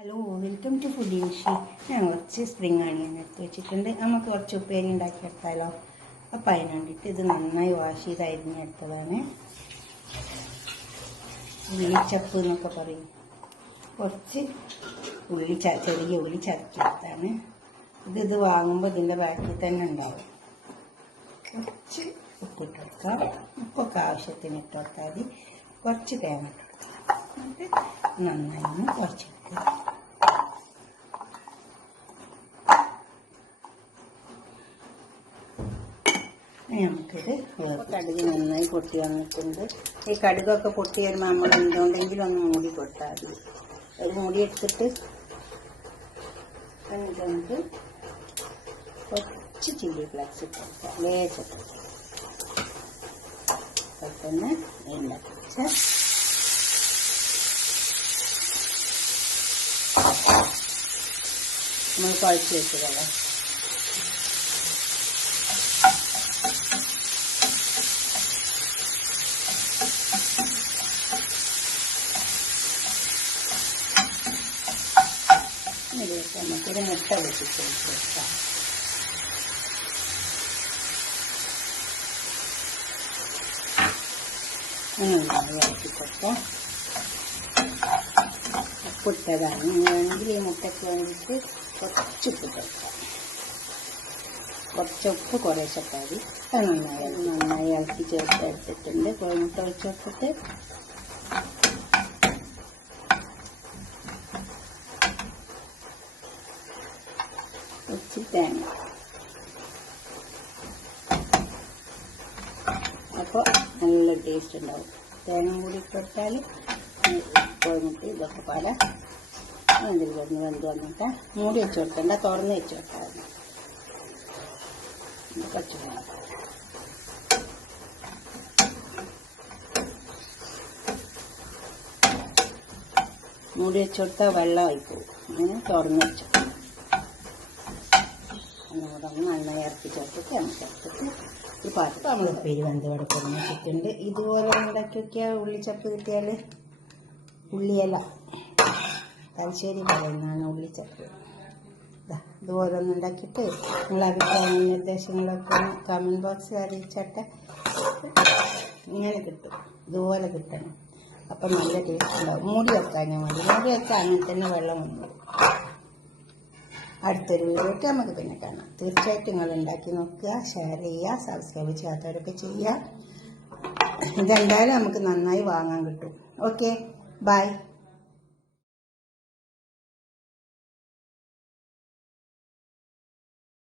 Hello, welcome to foodie Nishi. ഞാൻ കുറച്ച് spring onion എടുത്ത് വെച്ചിട്ടുണ്ട്. നമുക്ക് കുറച്ച് ഉപ്പേരി ഉണ്ടാക്കിയെടുത്താലോ. അപ്പം അതിന് വേണ്ടിയിട്ട് ഇത് നന്നായി വാഷ് ചെയ്ത് അരിഞ്ഞെടുത്തതാണ്. ഉള്ളിച്ചപ്പ് എന്നൊക്കെ പറയും. കുറച്ച് ചെറിയ ഉള്ളി ചതക്കിയെടുത്താണ്. ഇത് വാങ്ങുമ്പോൾ ഇതിൻ്റെ ബാക്കിൽ തന്നെ ഉണ്ടാവും. കുറച്ച് ഉപ്പിട്ട് കൊടുക്കാം. ഉപ്പൊക്കെ ആവശ്യത്തിന് ഇട്ട് കൊടുത്താൽ മതി. കുറച്ച് തേങ്ങ ഇട്ട് കൊടുക്കാം. എന്നിട്ട് നന്നായി ഒന്ന് കുറച്ചെടുക്കുക. നമുക്കിത് കടുക് നന്നായി പൊട്ടി വന്നിട്ടുണ്ട്. ഈ കടുകൊക്കെ പൊട്ടി വരുമ്പോൾ നമ്മൾ എന്തുകൊണ്ടെങ്കിലും ഒന്ന് മൂടി കൊടുത്താൽ മതി. ഒരു മൂടി എടുത്തിട്ട് എന്നിട്ട് കുറച്ച് ചില്ലി ഫ്ലേക്സ് ഇട്ട് കൊടുക്കാം. ലേശിട്ട് പെട്ടെന്ന് ഉണ്ടാക്കി വെച്ചാൽ നമ്മൾ കുഴച്ച് വെച്ചതല്ലേ. നമുക്കൊരു മുട്ട വെച്ചിട്ട് വെക്കാം. ഇറക്കി കൊടുക്കാം. ഉപ്പിട്ടതാണ്. വേണമെങ്കിൽ ഈ മുട്ടയ്ക്ക് വേണ്ടിയിട്ട് കുറച്ച് ഉപ്പിട്ട് കൊടുക്കാം. കുറച്ച് ഉപ്പ് കുറേശ്ശൊക്കെ മതി. അത് നന്നായി ഇളക്കി ചേർത്ത് എടുത്തിട്ടുണ്ട്. കോഴിമുട്ട വെച്ച് കൊടുത്തിട്ട് കുറച്ച് തേങ്ങ. അപ്പോൾ നല്ല ടേസ്റ്റ് ഉണ്ടാവും. തേങ്ങ കൂടി ഇട്ടാൽ കോഴിമുട്ട ഇതൊക്കെ പാടെ അതിൽ കിടന്ന് വെന്ത് വന്നിട്ട് മൂടി വെച്ച് കൊടുക്കണ്ട, തുറന്ന് വെച്ച് കൊടുത്താൽ മതി. പച്ചമുളക് മൂടി വെച്ച് കൊടുത്താൽ വെള്ളമായി പോകും. അങ്ങനെ തുറന്ന് വെച്ചു ഒന്നുകൂടെ നന്നായി ഇറക്കി ചേർത്തിട്ട് നമുക്ക് എടുത്തിട്ട് ഈ പാത്രം നമ്മൾ ഉപ്പേരി വെന്ത് കിടക്കുന്ന വെച്ചിട്ടുണ്ട്. ഇതുപോലെ ഉണ്ടാക്കി വയ്ക്കുക. ഉള്ളിച്ചപ്പ് കിട്ടിയാൽ ഉള്ളിയല തലശ്ശേരി പറയുന്നതാണ് ഉള്ളിച്ചപ്പ്. ഇതുപോലെ ഒന്ന് ഉണ്ടാക്കിയിട്ട് നിങ്ങളെ അഭിപ്രായ നിർദ്ദേശങ്ങളൊക്കെ ഒന്ന് കമൻറ്റ് ബോക്സിൽ അറിയിച്ചട്ടെ. ഇങ്ങനെ കിട്ടും, ഇതുപോലെ കിട്ടണം. അപ്പം നല്ല ടേസ്റ്റ് ഉണ്ടാവും. മൂടി വെക്കാനും മതി. മൂടി വെച്ചാൽ അങ്ങനെ തന്നെ വെള്ളം വന്നു. അടുത്തൊരു വീഡിയോയിട്ട് നമുക്ക് പിന്നെ കാണാം. തീർച്ചയായിട്ടും നിങ്ങൾ ഉണ്ടാക്കി നോക്കുക, ഷെയർ ചെയ്യുക, സബ്സ്ക്രൈബ് ചെയ്യാത്തവരൊക്കെ ചെയ്യുക. ഇതെന്തായാലും നമുക്ക് നന്നായി വാങ്ങാൻ കിട്ടും. Okay, by.